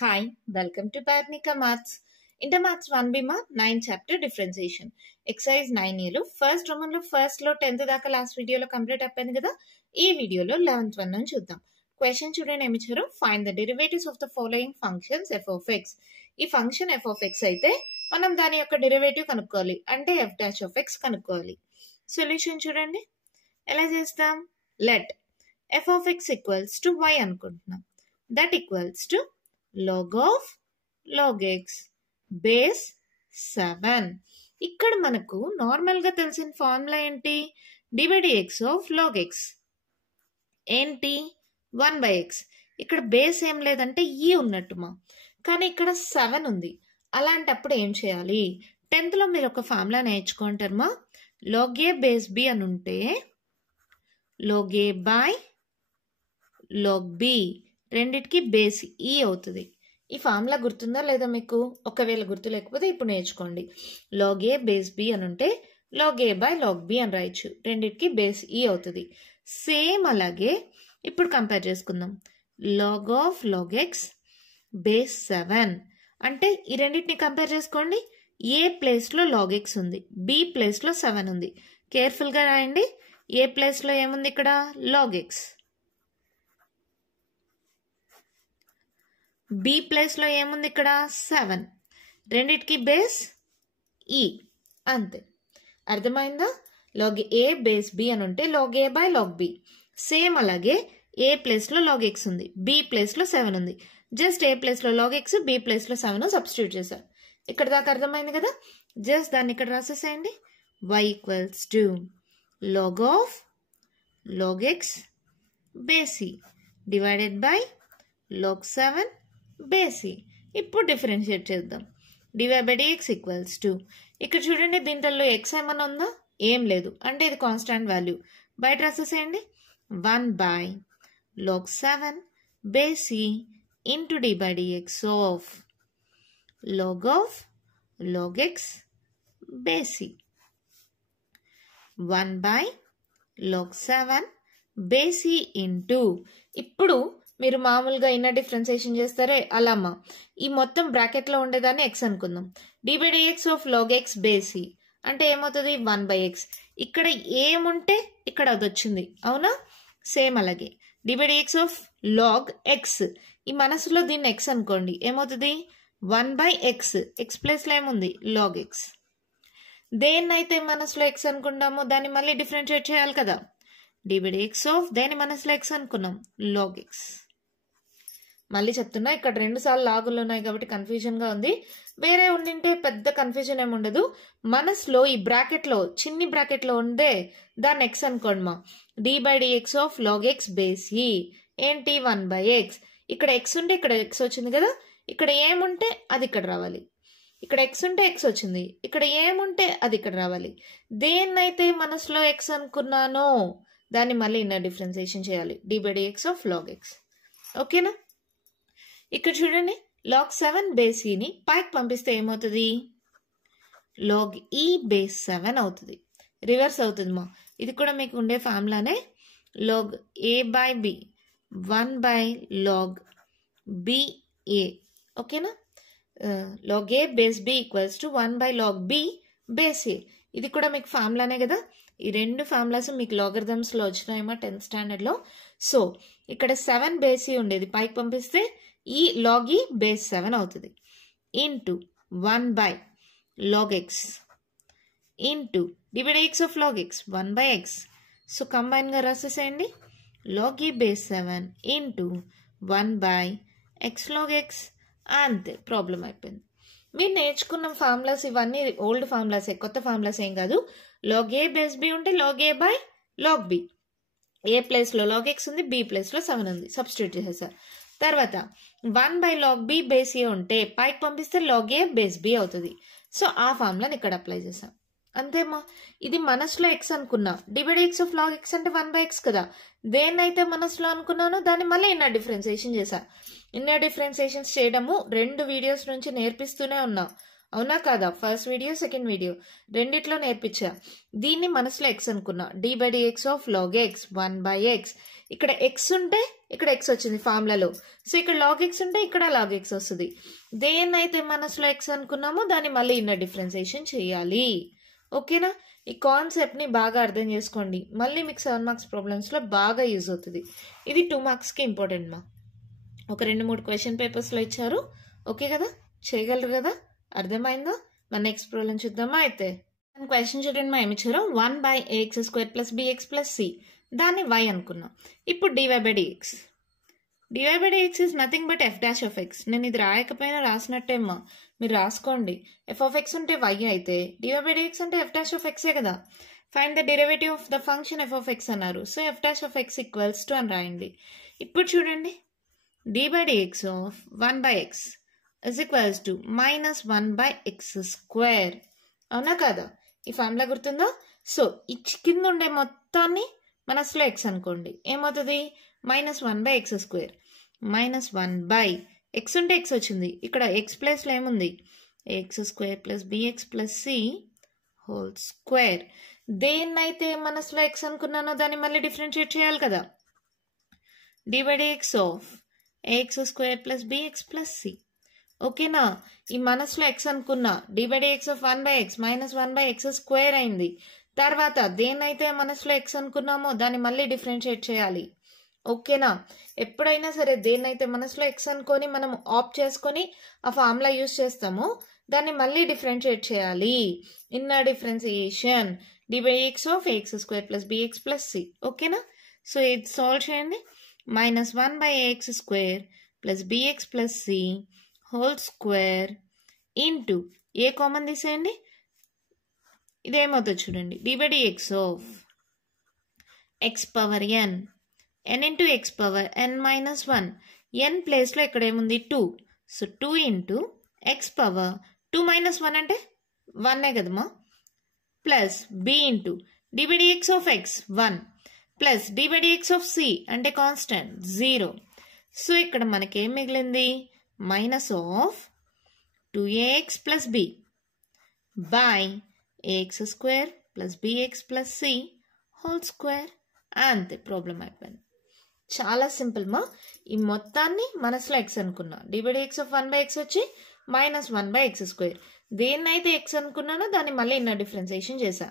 Hi, welcome to Bharnika Maths. Inter Maths 1B ma 9 chapter differentiation. Exercise 9A లో first Roman లో first లో 10th దాకా last వీడియోలో complete అయిపోయింది కదా. ఈ వీడియోలో 11th వన్ నుంచి చూద్దాం. క్వశ్చన్ చూడండి ఏమి ఇచ్చారు. Find the derivatives of the following functions f of x. ఈ ఫంక్షన్ f of x అయితే మనం దాని యొక్క డెరివేటివ్ కనుక్కోవాలి. అంటే f dash of x కనుక్కోవాలి. సొల్యూషన్ చూడండి. ఎలా చేస్తాం? Let f of x equals to y అనుకుంటున్నాం. That equals to log of log x base 7. ఇక్కడ మనకు నార్మల్గా తెలిసిన ఫార్ములా ఏంటి? d/dx ఆఫ్ log x ఏంటి? 1/x. ఇక్కడ బేస్ ఏం లేదంటే ఈ ఉన్నట్టుమా, కానీ ఇక్కడ 7 ఉంది. అలాంటప్పుడు ఏం చేయాలి? 10th లో మీరు ఒక ఫార్ములా నేర్చుకుంటారమ్మా. log a బేస్ b అని ఉంటే log a by log b రెండిటికి బేస్ ఈ అవుతుంది. ఈ ఫార్ములా గుర్తుందా లేదా మీకు? ఒకవేళ గుర్తు లేకపోతే ఇప్పుడు నేర్చుకోండి. log a బేస్ b అని ఉంటే log a by log b అని రాయొచ్చు. రెండిటికి బేస్ ఈ అవుతుంది. సేమ్ అలాగే ఇప్పుడు కంపేర్ చేసుకుందాం. log of log x base 7 అంటే ఈ రెండింటిని కంపేర్ చేసుకోండి. ఏ ప్లేస్లో log x ఉంది, b ప్లేస్లో 7 ఉంది. కేర్ఫుల్గా రాయండి. ఏ ప్లేస్లో ఏముంది? ఇక్కడ log x. బి ప్లేస్లో ఏముంది? ఇక్కడ 7. రెండిటికి బేస్ ఈ. అంతే. అర్థమైందా? log a బేస్ b అని ఉంటే log a by log b. Same అలాగే ఏ ప్లేస్లో log x ఉంది, b ప్లేస్లో 7 ఉంది. జస్ట్ ఏ ప్లేస్లో log x, b ప్లేస్లో 7 సబ్స్టిట్యూట్ చేశారు. ఇక్కడ దాకా అర్థమైంది కదా. జస్ట్ దాన్ని ఇక్కడ రాసేసేయండి. y equals to log of log x base e divided by log 7 base e. ఇప్పుడు డిఫరెన్షియేట్ చేద్దాం. dy/dx ఈక్వల్స్ టు, ఇక్కడ చూడండి దీంట్లో x ఏమన్నా ఉందా? ఏం లేదు. అంటే ఇది కాన్స్టాంట్ వాల్యూ. బయట రాసేసేయండి. 1 by log 7 base e into dy/dx of log x base e. 1 by log 7 base e into, ఇప్పుడు మీరు మామూలుగా ఇన్నర్ డిఫరెన్సియేషన్ చేస్తారే అలామా, ఈ మొత్తం బ్రాకెట్లో ఉండేదాన్ని x అనుకుందాం. dy/dx of log x base e అంటే ఏమవుతుంది? 1/x. ఇక్కడ ఏముంటే ఇక్కడ అది వచ్చింది. అవునా? సేమ్ అలాగే dy/dx ఆఫ్ log x, ఈ మనసులో దీన్ని x అనుకోండి. ఏమవుతుంది? 1/x. x ప్లేస్లో ఏముంది? log x. దేన్నైతే మనసులో x అనుకున్నామో దాన్ని మళ్ళీ డిఫరెన్షియేట్ చేయాలి కదా. dy/dx ఆఫ్ దేని మనసులో x అనుకున్నాం? log x. మళ్ళీ చెప్తున్నా, ఇక్కడ 2 సార్లు లాగులు ఉన్నాయి కాబట్టి కన్ఫ్యూజన్గా ఉంది. వేరే ఉండింటే పెద్ద కన్ఫ్యూజన్ ఏమి ఉండదు. మనసులో ఈ బ్రాకెట్లో, చిన్ని బ్రాకెట్లో ఉండే దాన్ని x అనుకోండి మా. dy/dx of log x base e ఏంటి? 1/x. ఇక్కడ x ఉంటే ఇక్కడ x వచ్చింది కదా. ఇక్కడ ఏముంటే అది ఇక్కడ రావాలి. ఇక్కడ x ఉంటే x వచ్చింది. ఇక్కడ ఏముంటే అది ఇక్కడ రావాలి. దేన్నైతే మనసులో x అనుకున్నానో దాన్ని మళ్ళీ ఇన్నర్ డిఫరెన్సియేషన్ చేయాలి. dy/dx of log x. ఓకేనా? ఇక్కడ చూడండి, log 7 బేస్ ఈని పైకి పంపిస్తే ఏమవుతుంది? log e బేస్ 7 అవుతుంది. రివర్స్ అవుతుంది మా. ఇది కూడా మీకు ఉండే ఫార్ములానే. log a by b 1 by log b a. ఓకేనా? log a base b equals to 1 by log b base a. ఇది కూడా మీకు ఫార్ములానే కదా. ఈ రెండు ఫార్ములాస్ మీకు లాగరిథమ్స్లో వచ్చినాయేమో 10th స్టాండర్డ్లో. సో ఇక్కడ 7 బేస్ e ఉండేది, పైకి పంపిస్తే ఈ log e బేస్ 7 అవుతుంది. Into 1 by log x into dy/dx of log x 1/x. So కంబైన్గా రాసేసేయండి. log e base 7 into 1 by x log x. అంతే, ప్రాబ్లం అయిపోయింది. మీరు నేర్చుకున్న ఫార్ములాస్ ఇవన్నీ ఓల్డ్ ఫార్ములాసే, కొత్త ఫార్ములాస్ ఏం కాదు. log a బేస్ b ఉంటే log a by log b. ఏ ప్లేస్లో log x ఉంది, b ప్లేస్లో 7 ఉంది. సబ్స్టిట్యూట్ చేసేసారు. తర్వాత 1 బై log b బేస్ ఏ ఉంటే పైకి పంపిస్తే log a బేస్ b అవుతుంది. సో ఆ ఫార్ములాని ఇక్కడ అప్లై చేసాం. అంతేమా. ఇది మనసులో x అనుకున్నా. dy/dx ఆఫ్ log x అంటే 1/x కదా. దేన్నైతే మనసులో అనుకున్నానో దాన్ని మళ్ళీ ఇన్నర్ డిఫరెన్సియేషన్ చేశా. ఇన్నర్ డిఫరెన్సియేషన్స్ చేయడము 2 వీడియోస్ నుంచి నేర్పిస్తూనే ఉన్నా. అవునా కాదా? ఫస్ట్ వీడియో సెకండ్ వీడియో రెండిట్లో నేర్పించా. దీన్ని మనసులో ఎక్స్ అనుకున్నా. d/dx of log x 1/x. ఇక్కడ ఎక్స్ ఉంటే ఇక్కడ ఎక్స్ వచ్చింది ఫార్ములాలో. సో ఇక్కడ log x ఉంటే ఇక్కడ log x వస్తుంది. దేన్నైతే మనసులో ఎక్స్ అనుకున్నామో దాన్ని మళ్ళీ ఇన్నర్ డిఫరెన్సియేషన్ చేయాలి. ఓకేనా? ఈ కాన్సెప్ట్ని బాగా అర్థం చేసుకోండి. మళ్ళీ మీకు 7 మార్క్స్ ప్రాబ్లమ్స్లో బాగా యూజ్ అవుతుంది. ఇది 2 మార్క్స్కి ఇంపార్టెంట్ మా. ఒక 2-3 క్వశ్చన్ పేపర్స్లో ఇచ్చారు. ఓకే కదా? చేయగలరు కదా? అర్థమైందా? మన నెక్స్ట్ ప్రాబ్లం చూద్దామా? అయితే క్వశ్చన్ చూడండి మా, ఏమి ఇచ్చారు? 1/ax² + bx + c. దాన్ని y అనుకున్నాం. ఇప్పుడు dy/dx. dy/dx is nothing but f' x. నేను ఇది రాయకపోయినా రాసినట్టేమ్మా, మీరు రాసుకోండి. f(x) ఉంటే y అయితే dy/dx అంటే f' కదా. Find the derivative of the function f(x) అన్నారు. సో f' ఈక్వల్స్ టు అని రాయండి. ఇప్పుడు చూడండి, d/dx of 1/x is equals to -1/x². అవునా కదా? ఈ ఫార్ములా గుర్తుందా? సో ఈ కింద ఉండే మొత్తాన్ని మనసులో ఎక్స్ అనుకోండి. ఏమవుతుంది? -1/x². -1/x ఉంటే ఎక్స్ వచ్చింది. ఇక్కడ ఎక్స్ ప్లేస్లో ఏముంది? x² + bx + c whole square. దేన్నైతే మనసులో ఎక్స్ అనుకున్నానో దాన్ని మళ్ళీ డిఫరెన్షియేట్ చేయాలి కదా. d/dx of ax² + bx + c. ఓకేనా? ఈ మనసులో ఎక్స్ అనుకున్నా. d/dx ఆఫ్ 1/x -1/x² అయింది. తర్వాత దేన్నైతే మనసులో ఎక్స్ అనుకున్నామో దాన్ని మళ్ళీ డిఫరెన్షియేట్ చేయాలి. ఓకేనా? ఎప్పుడైనా సరే దేన్నైతే మనసులో ఎక్స్ అనుకొని మనం ఆప్ట్ చేసుకొని ఆ ఫార్ములా యూజ్ చేస్తామో దాన్ని మళ్ళీ డిఫరెన్షియేట్ చేయాలి. Inner differentiation d/dx of ax² + bx + c. ఓకేనా? సో ఇది సాల్వ్ చేయండి. -1/ax² + bx + c whole square into a common తీసేయండి. ఇదేమవుతుంది చూడండి, d/dx of x⁴n n into x⁴n-1. n ప్లేస్లో ఇక్కడ ఏముంది? 2. సో 2 ఇంటూ x⁴2 - 1 అంటే 1 కదమ్మా, plus b into d/dx of x 1 plus d/dx of c అంటే కాన్స్టెంట్ 0. సో ఇక్కడ మనకేం మిగిలింది? -2ax + b by ax² + bx + c whole square. అంతే, ప్రాబ్లం అయిపోయింది. చాలా సింపుల్ మా. ఈ మొత్తాన్ని మనసులో ఎక్స్ అనుకున్నా. d/dx ఆఫ్ 1/x వచ్చి -1/x². దేన్నైతే ఎక్స్ అనుకున్నానో దాన్ని మళ్ళీ ఇన్నర్ డిఫరెన్సియేషన్ చేశా.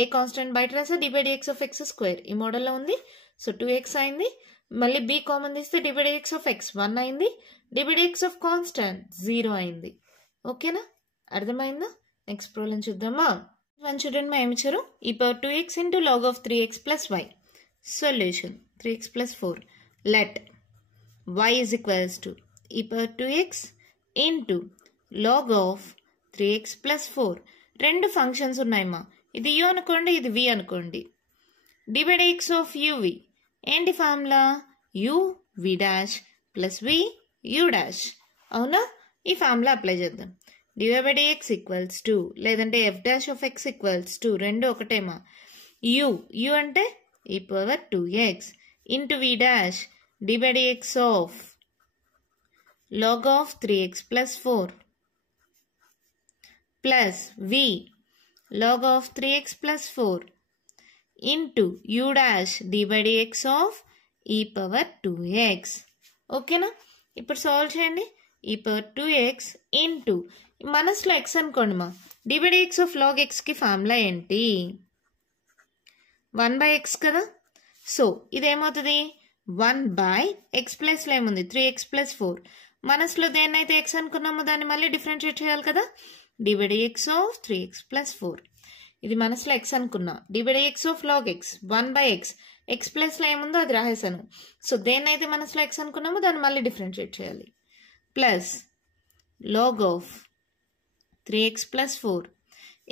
ఏ కాన్స్టెంట్ బయట రాసా? d/dx of x². ఈ మోడల్లో ఉంది. సో 2x అయింది. మళ్ళీ b కామన్ తీస్తే d/dx ఆఫ్ x 1 అయింది. d/dx ఆఫ్ కాన్స్టెంట్ 0 అయింది. ఓకేనా? అర్థమైందా? నెక్స్ట్ ప్రాబ్లం చూద్దామా? చూడండి మా, ఏమి ఇచ్చారు? e⁴2x × log of 3x + y. Solution 3x + 4. Let y is equals to e⁴2x into log of 3x + 4. రెండు ఫంక్షన్స్ ఉన్నాయమ్మా. ఇది u అనుకోండి, ఇది v అనుకోండి. d/dx ఆఫ్ uv ఏంటి ఫార్ములా? uv' + v u'. అవునా? ఈ ఫార్ములా అప్లై చేద్దాం. dy/dx ఈక్వల్స్ టు, లేదంటే f'(x) ఈక్వల్స్ టు, రెండు ఒకటేమా. u అంటే e⁴2x into v' d/dx of log of 3x + 4 plus v log of 3x + 4 into u' d/dx of e⁴2x. ఓకేనా? ఇప్పుడు solve చేయండి. e⁴2x into మనసులో ఎక్స్ అనుకోండి మా. d/dx ఆఫ్ log xకి ఫార్ములా ఏంటి? 1/x కదా. సో ఇదేమవుతుంది? 1/x ప్లస్లో ఏముంది? 3x + 4. మనసులో దేన్నైతే ఎక్స్ అనుకున్నామో దాన్ని మళ్ళీ డిఫరెన్షియేట్ చేయాలి కదా. d/dx of 3x + 4. ఇది మనసులో ఎక్స్ అనుకున్నా. d/dx of log x 1/x. X ప్లస్లో ఏముందో అది రాసేసాను. సో దేన్నైతే మనసులో ఎక్స్ అనుకున్నామో దాన్ని మళ్ళీ డిఫరెన్షియేట్ చేయాలి. Plus log of 3x + 4.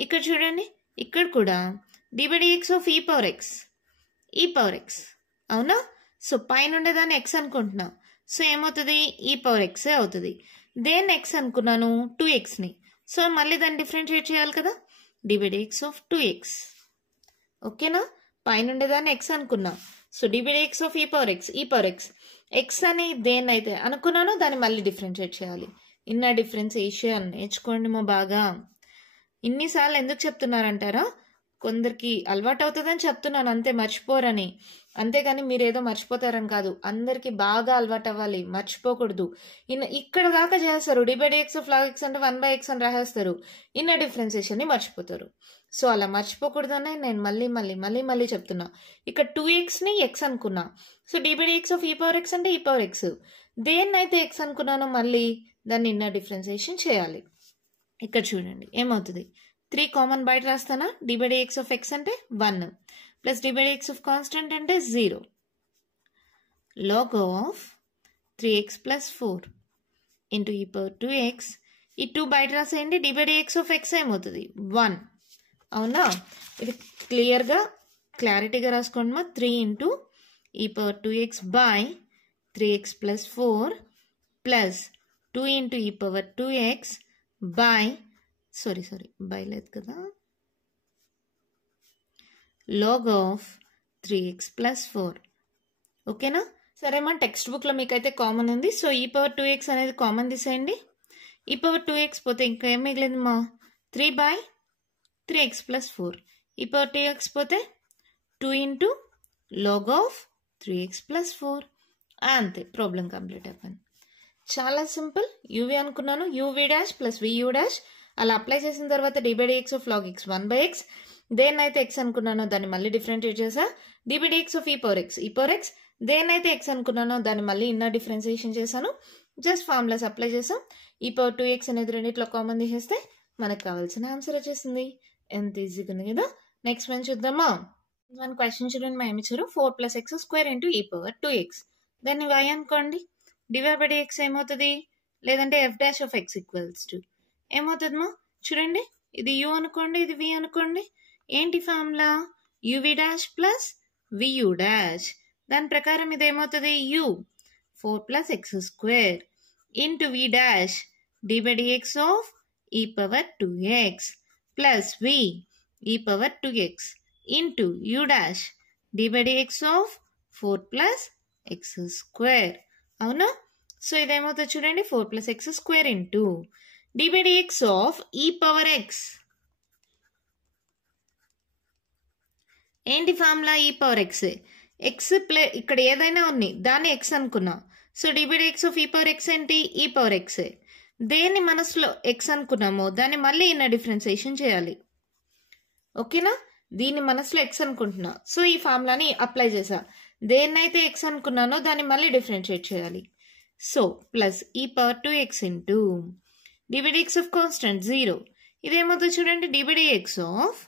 ఇక్కడ చూడండి, ఇక్కడ కూడా d/dx ఆఫ్ e⁴x. అవునా? సో పైన ఉండేదాన్ని ఎక్స్ అనుకుంటున్నా. సో ఏమవుతుంది? e⁴x అవుతుంది. దేన్ని ఎక్స్ అనుకున్నాను? 2xని. సో మళ్ళీ దాన్ని డిఫరెన్షియేట్ చేయాలి కదా. d/dx of 2x. ఓకేనా? పైన ఉండేదాన్ని ఎక్స్ అనుకున్నా. So d/dx of e⁴x. X అని దేన్నైతే అనుకున్నానో దాన్ని మళ్ళీ డిఫరెన్షియేట్ చేయాలి. ఇన్నర్ డిఫరెన్సియేషన్ నేర్చుకోండి మా బాగా. ఇన్నిసార్లు ఎందుకు చెప్తున్నారంటారా? కొందరికి అలవాటు అవుతుందని చెప్తున్నాను అంతే, మర్చిపోరని. అంతేగాని మీరు ఏదో మర్చిపోతారని కాదు, అందరికి బాగా అలవాటు అవ్వాలి, మర్చిపోకూడదు. ఇక్కడ దాకా చేస్తారు, డిబైడెక్స్ ఆఫ్ log x అంటే 1/x అని రాసేస్తారు, ఇన్నర్ డిఫరెన్సియేషన్ని మర్చిపోతారు. సో అలా మర్చిపోకూడదనే నేను మళ్ళీ చెప్తున్నా. ఇక్కడ 2xని x అనుకున్నా, సో డిబైడెక్స్ ఆఫ్ e⁻x అంటే e⁻x. దేన్నైతే x అనుకున్నానో మళ్ళీ దాన్ని ఇన్నర్ డిఫరెన్సియేషన్ చేయాలి. ఇక్కడ చూడండి ఏమవుతుంది, 3 కామన్ బయట రాస్తానా, d/dx ఆఫ్ x అంటే 1 ప్లస్ d/dx ఆఫ్ కాన్స్టెంట్ అంటే 0 log of 3x plus 4 into e⁻2x. ఈ 2 బయట రాసేయండి, d/dx ఆఫ్ x ఏమవుతుంది 1. అవునా? ఇది క్లారిటీగా రాసుకోండి మా. 3 into e⁻2x by 3x plus 4 plus 2 into e⁻2x by by లేదు కదా, లాగ్ ఆఫ్ 3x ప్లస్ 4. ఓకేనా? సరే మా, టెక్స్ట్ బుక్లో మీకైతే కామన్ ఉంది, సో e⁻2x అనేది కామన్ తీసేయండి. e⁻2x పోతే ఇంకా ఏం మిగిలింది మా, 3/3x ప్లస్ 4. e⁻2x పోతే 2 into log of 3x plus 4. అంతే, ప్రాబ్లం కంప్లీట్ అయిపోయింది. చాలా సింపుల్. uv అనుకున్నాను, uv dash plus vu dash అలా అప్లై చేసిన తర్వాత d/dx of log x 1/x. దేన్నైతే x అనుకున్నానో దాన్ని మళ్ళీ డిఫరెన్షియేట్ చేసా, d/dx ఆఫ్ e⁻x. దేన్నైతే x అనుకున్నానో దాన్ని మళ్ళీ ఇన్నర్ డిఫరెన్సియేషన్ చేశాను. జస్ట్ ఫార్ములాస్ అప్లై చేసాం. e⁻2x అనేది రెండిట్లో కామన్ తీసేస్తే మనకు కావాల్సిన ఆన్సర్ వచ్చేసింది. ఎంత ఈజీగా ఉంది కదా. నెక్స్ట్ వన్ చూద్దామా. వన్ క్వశ్చన్ చూడండి, మా ఏమిచ్చారు, 4 + x² ఇంటూ e⁻2x. దాన్ని y అనుకోండి, d/dx ఏమవుతుంది, లేదంటే f dash of x equals to ఏమవుతుంది మా, చూడండి ఇది u అనుకోండి, ఇది v అనుకోండి. ఏంటి formula, uv dash plus vu dash. దాని ప్రకారం ఇది ఏమవుతుంది, u 4 + x² into v dash d/dx of e⁻2x plus v e⁻2x into u dash d/dx of 4 + x². అవునా? సో ఇదేమవుతుంది చూడండి, 4 + x² into d/dx of e⁻x. ఏంటి ఫార్ములా, e⁻x. x ఇక్కడ ఏదైనా ఉంది దాన్ని x అనుకున్నా, సో d/dx ఆఫ్ e⁻x ఏంటి, e⁻x. దేన్ని మనసులో x అనుకున్నామో దాన్ని మళ్ళీ ఇన్నర్ డిఫరెన్సియేషన్ చేయాలి. ఓకేనా? దీన్ని మనసులో x అనుకుంటున్నా, సో ఈ ఫార్ములాని అప్లై చేసా. దేన్నైతే x అనుకున్నానో దాన్ని మళ్ళీ డిఫరెన్షియేట్ చేయాలి. So plus e⁻2x into d/dx of constant 0. ఇదేమవుతుంది చూడండి, d/dx of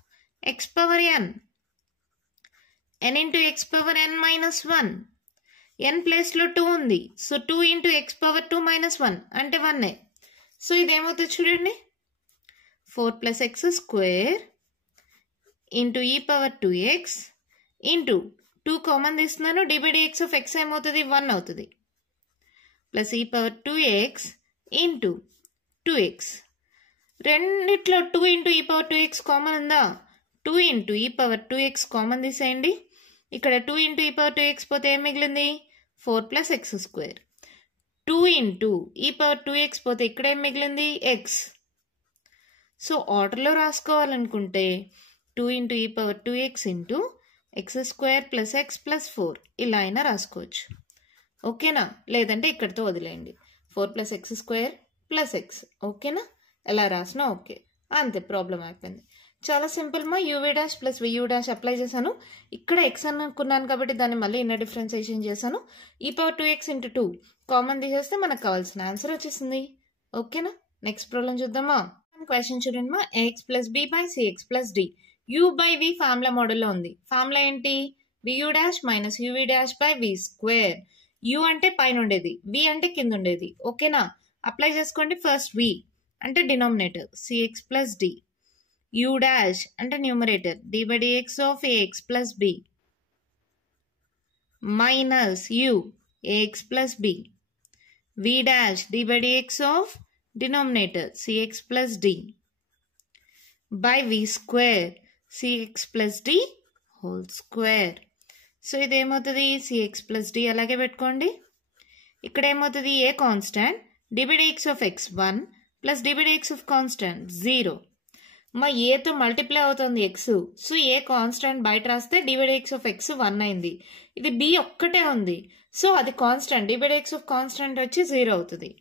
x⁻n n into x⁻n - 1. n ప్లేస్లో 2 ఉంది, సో 2 ఇంటూ x⁻2 - 1 అంటే 1. సో ఇదేమవుతుంది చూడండి, 4 + x² into e⁻2x into 2 common తీస్తున్నాను, d/dx ఆఫ్ x ఏమవుతుంది 1 అవుతుంది, ప్లస్ e⁻2x ఇంటూ 2x. రెండిట్లో 2 ఇంటూ e⁻2x కామన్ ఉందా, 2 ఇంటూ e⁻2x కామన్ తీసేయండి. ఇక్కడ 2 ఇంటూ e⁻2x పోతే ఏం మిగిలింది, 4 + x². 2 ఇంటూ e⁻2x పోతే ఇక్కడ ఏం మిగిలింది, x. సో ఆర్డర్లో రాసుకోవాలనుకుంటే 2 into e⁻2x into x² plus x plus 4 ఇలా అయినా రాసుకోవచ్చు. ఓకేనా? లేదంటే ఇక్కడితో వదిలేయండి, 4 + x² ప్లస్ x. ఓకేనా? ఎలా రాసినా ఓకే, అంతే, ప్రాబ్లం అయిపోయింది. చాలా సింపుల్ మా. uv dash plus vu dash apply చేశాను. ఇక్కడ x అనుకున్నాను కాబట్టి దాన్ని మళ్ళీ ఇన్నర్ డిఫరెన్సియేషన్ చేశాను. e⁻2x ఇంటూ 2 కామన్ తీసేస్తే మనకు కావాల్సిన ఆన్సర్ వచ్చేసింది. ఓకేనా? నెక్స్ట్ ప్రాబ్లం చూద్దామా. క్వశ్చన్ చూడండి మా, ax + b / cx + d. u/v formula మోడల్లో ఉంది. ఫార్ములా ఏంటి, vu dash minus uv dash by v². u అంటే పైన ఉండేది, v అంటే కింద ఉండేది. ఓకేనా? అప్లై చేసుకోండి. ఫస్ట్ v అంటే denominator, cx + d. u dash అంటే numerator, d/dx of ax + b minus u ax + b. v dash d/dx of denominator cx + d by v² cx + d whole square. So ఇదేమవుతుంది, cx + d అలాగే పెట్టుకోండి. ఇక్కడ ఏమవుతుంది, a constant, dy dx of x 1 plus dy dx of constant 0. మా ఏతో multiply అవుతుంది x, so a constant బయట రాస్తే dy dx of x 1 అయింది. ఇది b ఒక్కటే ఉంది, సో అది constant, dy dx of constant వచ్చి 0 అవుతుంది.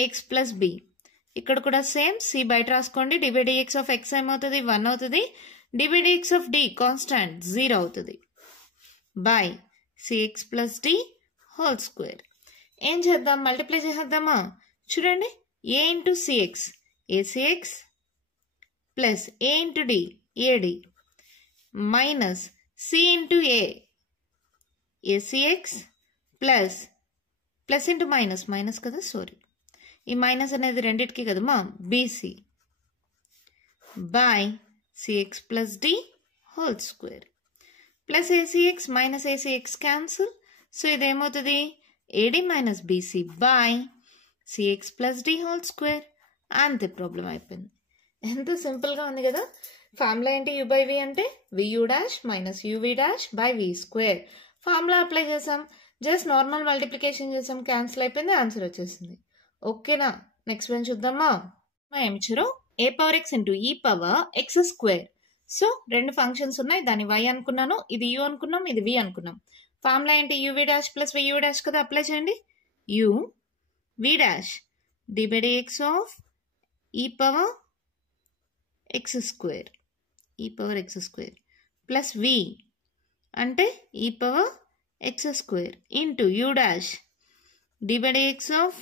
ax ప్లస్ b, ఇక్కడ కూడా సేమ్, c బయట రాసుకోండి. dy dx of x ఏమవుతుంది 1 అవుతుంది. dy dx of d constant 0 అవుతుంది. By cx plus d whole square. ఏం చేద్దాం, మల్టిప్లై చేద్దామా? చూడండి, a into cx acx plus a into d ad minus c into a acx plus plus into minus, minus కదా sorry, ఈ minus అనేది రెండింటికి కదమ్మా, bc by cx plus d whole square plus acx minus acx cancel, so ఇదేమవుతుంది ad minus bc by cx plus d whole square. అంతే, problem అయిపోయింది. ఎంత సింపుల్గా ఉంది కదా. ఫార్ములా ఏంటి, u బై v అంటే vu dash minus uv dash by v square. Formula apply చేసాం, జస్ట్ నార్మల్ మల్టిప్లికేషన్ చేసాం, క్యాన్సిల్ అయిపోయింది, ఆన్సర్ వచ్చేసింది. ఓకేనా, నెక్స్ట్ వన్ చూద్దామా. ఏమి ఇచ్చారు, a power x into e power x square. So రెండు ఫంక్షన్స్ ఉన్నాయి, దాన్ని y అనుకున్నాను, ఇది u అనుకున్నాం, ఇది v అనుకున్నాం. ఫార్ములా ఏంటి, uv dash plus vu dash కదా, అప్లై చేయండి. u v dash dy dx of e power x square, e power x square plus v అంటే e power x square into u dash dy dx of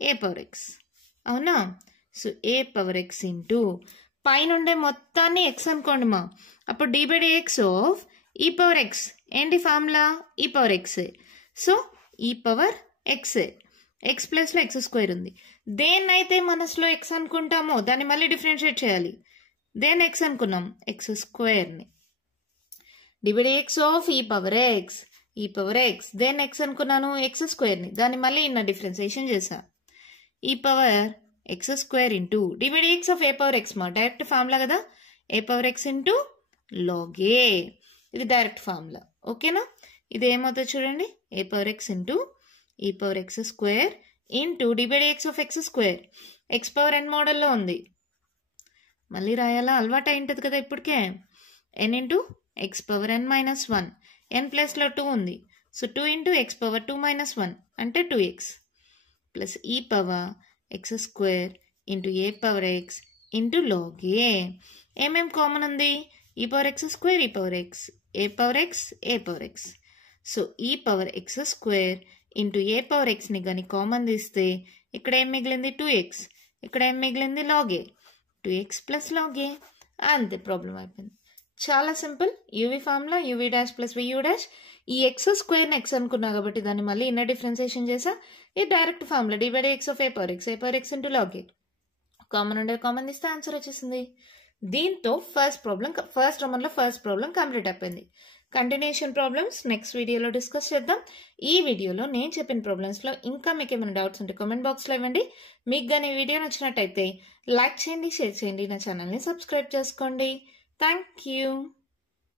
a power x. అవునా, so a power x into పైన ఉండే మొత్తాన్ని x అనుకోండి మా, అప్పుడు dy dx of e power x ఏంటి formula, e power x. So e power x, x ప్లస్లో x square ఉంది. దేన్నైతే మనసులో x అనుకుంటామో దాన్ని మళ్ళీ డిఫరెన్షియేట్ చేయాలి. దేన్ని x అనుకున్నాం, x స్క్వేర్ని. dy dx of e power x, దేన్ని x అనుకున్నాను, x స్క్వేర్ని, దాన్ని మళ్ళీ ఇన్న డిఫరెన్షియేషన్ చేసా. e power x square into dy dx of a power x మా, డైరెక్ట్ ఫార్ములా కదా, a power x into log a, ఇది డైరెక్ట్ ఫార్ములా. ఓకేనా, ఇది ఏమవుతుంది చూడండి, a power x into e power x square into dy dx of x square. x power n మోడల్లో ఉంది, మళ్ళీ రాయాలా, అలవాటు అయింటుంది కదా ఇప్పటికే. n into x power n minus 1, n ప్లస్లో 2 ఉంది, సో 2 ఇంటూ x పవర్ 2 మైనస్ 1 అంటే 2x plus e power x square into a power x into log a. ఏమేం కామన్ ఉంది, e power x square, e power x, a power x, a power x. So e power x square into A power ఎక్స్ని కానీ common తీస్తే ఇక్కడ ఏం మిగిలింది 2x, ఇక్కడ ఏం మిగిలింది log a, 2x plus log a. అంతే, ప్రాబ్లం అయిపోయింది. చాలా simple. uv formula uv dash plus vu dash, ఈ x స్క్వేర్ని x అనుకున్నా కాబట్టి దాన్ని మళ్ళీ ఇన్నర్ డిఫరెన్సియేషన్ చేసా. ఈ direct formula dy dx of a power x into log a, common ఉండే కామన్ తీస్తే ఆన్సర్ వచ్చేసింది. దీంతో ఫస్ట్ రోమన్లో ఫస్ట్ ప్రాబ్లం కంప్లీట్ అయిపోయింది. కంటిన్యూషన్ ప్రాబ్లమ్స్ నెక్స్ట్ వీడియోలో డిస్కస్ చేద్దాం. ఈ వీడియోలో నేను చెప్పిన ప్రాబ్లమ్స్లో ఇంకా మీకు ఏమైనా డౌట్స్ ఉంటే కామెంట్ బాక్స్లో ఇవ్వండి. మీకు కానీ ఈ వీడియో నచ్చినట్టయితే లైక్ చేయండి, షేర్ చేయండి, నా ఛానల్ని సబ్స్క్రైబ్ చేసుకోండి. Thank you.